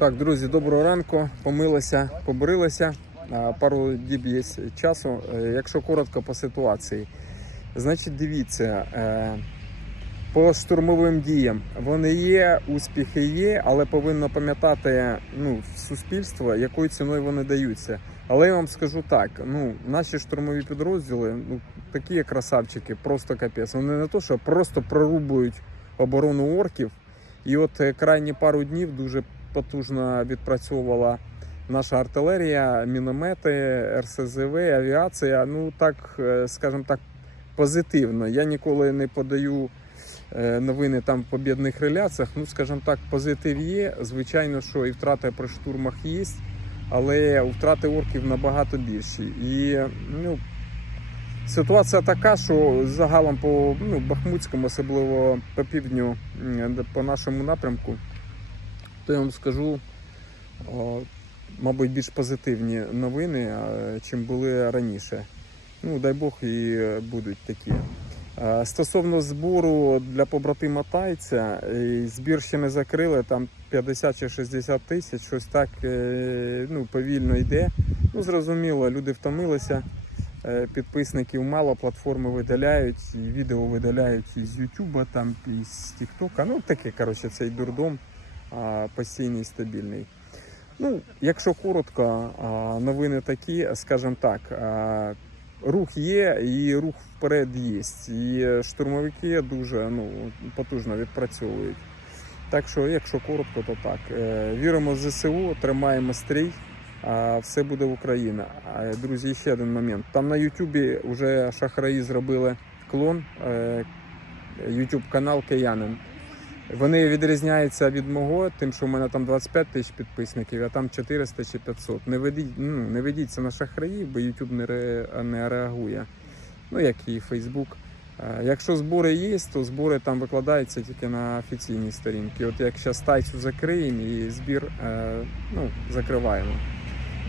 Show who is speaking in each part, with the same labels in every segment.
Speaker 1: Так, друзі, доброго ранку. Помилися, поборилися. Пару діб є часу. Е, Якщо коротко по ситуації, значить дивіться. е, По штурмовим діям вони є, успіхи є, але повинно пам'ятати ну, суспільство, якою ціною вони даються. Але я вам скажу так: ну, наші штурмові підрозділи, ну, такі красавчики, просто капець. Вони не то, що просто прорубують оборону орків. І от е, крайні пару днів дуже потужно відпрацьовувала наша артилерія, міномети, РСЗВ, авіація. Ну так, е, скажімо так, позитивно. Я ніколи не подаю е, новини там в побідних реляціях. Ну, скажімо так, позитив є. Звичайно, що і втрати при штурмах є, але втрати орків набагато більші. І ну, Ситуація така, що загалом по ну, Бахмутському, особливо по півдню, по нашому напрямку, то я вам скажу, мабуть, більш позитивні новини, чим були раніше. Ну, дай Бог, і будуть такі. Стосовно збору для побратима Тайця, збір ще не закрили, там 50 чи 60 тисяч, щось так е, ну, повільно йде. Ну, зрозуміло, люди втомилися. Е, підписників мало, платформи видаляють, і відео видаляють із Ютуба, там, із Тіктока. Ну, таке, коротше, цей дурдом постійний, стабільний. Ну, якщо коротко, новини такі, скажімо так, рух є і рух вперед є. І штурмовики дуже ну, потужно відпрацьовують. Так що, якщо коротко, то так. Е, Віримо в ЗСУ, тримаємо стрій. Все буде Україна. А, Друзі, ще один момент. Там на Ютубі вже шахраї зробили клон, е, Ютуб канал Киянин. Вони відрізняються від мого, тим, що в мене там 25 тисяч підписників, а там 400 чи 500. Не ведіть, ну, не ведіться на шахраїв, бо YouTube не, ре, не реагує. Ну, як і Facebook. Е, Якщо збори є, то збори там викладаються тільки на офіційній сторінці. От як зараз тайцю закриємо і збір е, ну, закриваємо.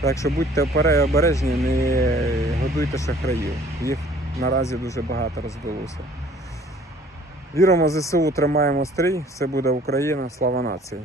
Speaker 1: Так що будьте обережні, не годуйте шахраїв. Їх наразі дуже багато розбилося. Віримо ЗСУ, тримаємо стрій, все буде Україна, слава нації.